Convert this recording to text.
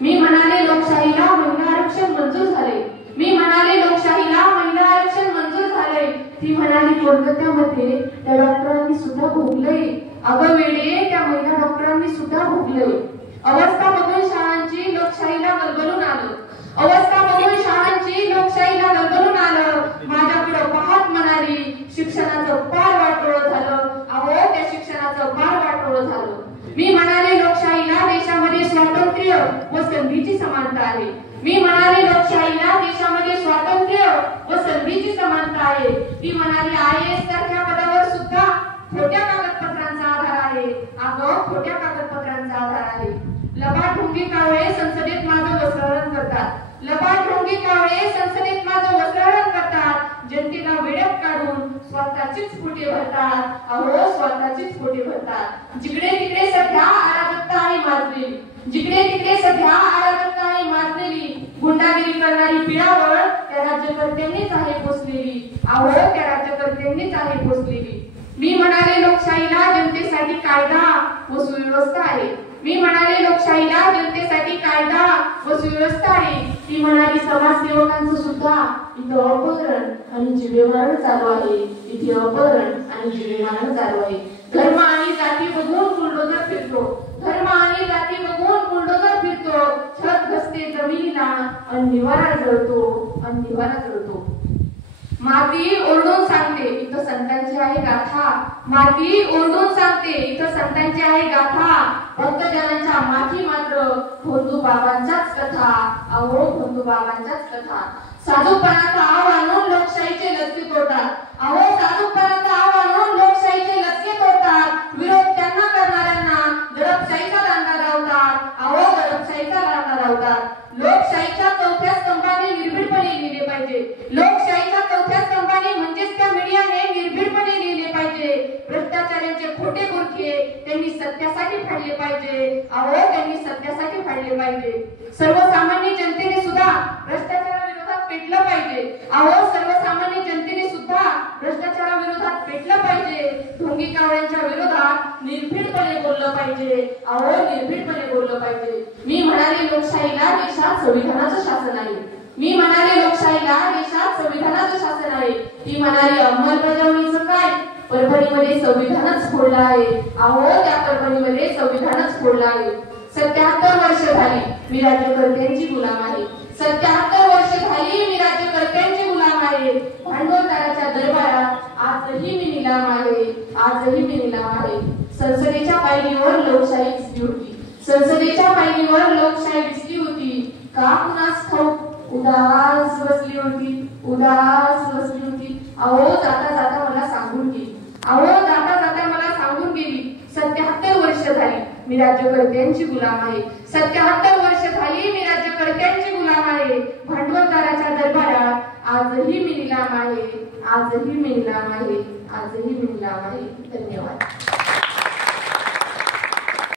मी म्हणाले लोकशाहीला महिला आरक्षण मंजूर झाले, मी म्हणाले लोकशाहीला महिला आरक्षण मंजूर झाले. ती म्हणाली कोलकात्यामध्ये त्या डॉक्टरांनी सुद्धा भोगले. अगं वेडे, त्या महिला डॉक्टरांनी सुद्धा भोगले. अवस्था बघून शाळांची लोकशाहीला गलबलून आलं, अवस्था बघून शाळांची लोकशाहीला गलबलून आलं. माझ्याकडे पाहत म्हणाली शिक्षणाचं फार वाटोळं झालं. अहो त्या शिक्षणाचं फार वाटोळं झालं. मी म्हणाले लोकशाहीला देशामध्ये स्वातंत्र्य व संधीची समानता आहे, मी म्हणाले लोकशाहीला देशामध्ये स्वातंत्र्य व संधीची समानता आहे. ती म्हणाली IAS सारख्या पदावर सुद्धा खोट्या कागदपत्रांचा आधार आहे. अगं खोट्या कागदपत्रांचा आधार आहे. लबाड-ढोंगी कावळे संसदेत माझं वस्त्रहरण करतात, लबाड-ढोंगी कावळे संसदेत माझं वस्त्रहरण करतात. जनतेला वेड्यात काढून स्वतःचीच पोटे भरतात. अहो स्वतःचीच पोटे भरतात. जिकडे तिकडे सध्या अराजकता आहे माजलेली, जिकडे तिकडे सध्या अराजकता आहे माजलेली. गुंडागिरी करणारी पिढावळ त्या राज्यकर्त्यांनीच आहे पोचलेली. अहो त्या राज्यकर्त्यांनीच आहे पोचलेली. मी म्हणाले लोकशाहीला जनतेसाठी कायदा व सुव्यवस्था आहे, मी म्हणाले लोकशाहीला जनतेसाठी कायदा व सुव्यवस्था आहे. ती म्हणाली समाजसेवकांचं सुद्धा इथं अपहरण आणि जीवेमारण चालू आहे, इथे अपहरण आणि जीवेमारण चालू आहे. धर्म आणि जाती बघून बुलडोजर फिरतो, धर्म आणि जाती बघून बुलडोजर फिरतो. छत घसते जमिनीला आणि निवारा जळतो, आणि निवारा जळतो. माती ओरडून सांगते इथं संतांची आहे गाथा, माती ओरडून सांगते इथं संतांची आहे गाथा. भक्तजनांच्या माथी मात्र भोंदू बाबांच्याच कथा. अहो भोंदू बाबांच्याच कथा. साधूपणाचा आव आणून लोकशाहीचे लचके तोडतात, अहो साधूपणाचा आव आणून लोकशाहीचे लचके तोडतात. विरोध त्यांना करणाऱ्यांना दडपशाहीचा दांडा लावतात, अहो दडपशाहीचा दांडा लावतात. लोकशाहीच्या चौथ्या स्तंभाने निर्भीडपणे लिहिले पाहिजे, लोकशाहीच्या चौथ्या स्तंभाने म्हणजेच त्या मीडियाने निर्भीडपणे लिहिले पाहिजे. भ्रष्टाचारांचे खोटे गुरखे त्यांनी सत्यासाठी फाडले पाहिजे, अहो त्यांनी सत्यासाठी फाडले पाहिजे. सर्वसामान्य जनतेने सुद्धा भ्रष्टाचाराविरोधात पेटलं पाहिजे, अहो सर्वसामान्य जनतेने सुद्धा भ्रष्टाचाराविरोधात पेटलं पाहिजे. ढोंगी कावळ्यांच्या विरोधात निर्भीडपणे बोललं पाहिजे, अहो निर्भीडपणे बोललं पाहिजे. मी म्हणाले लोकशाहीला देशात संविधानाचं शासन आहे, मी म्हणाले लोकशाहीला देशात संविधानाचं शासन आहे. ती म्हणाली अंमलबजावणीचं काय, परभणीमध्ये संविधानच फोडलं आहे. अहो त्या परभणीमध्ये संविधानच फोडलं आहे. 77 वर्ष झाली मी राज्यकर्त्यांची गुलाम आहे, 77 वर्ष झाली मी राज्यकर्त्यांची गुलाम आहे. भांडवलदाराच्या दरबारात आजही मी निलाम आहे, आजही मी निलाम आहे. संसदेच्या पायरीवर लोकशाही दिसली होती, संसदेच्या पायरीवर लोकशाही दिसली होती. का कुणास ठाऊक उदास बसली होती, उदास बसली होती. अहो जाता जाता मला सांगून गेली, अहो जाता जाता मला सांगून गेली. 77 वर्ष झाली मी राज्यकर्त्यांची गुलाम आहे, 77 वर्ष झाली मी राज्यकर्त्यांची गुलाम आहे. भांडवलदाराच्या दरबारात आजही मी निलाम आहे, आजही मी निलाम आहे, आजही मी निलाम आहे. धन्यवाद.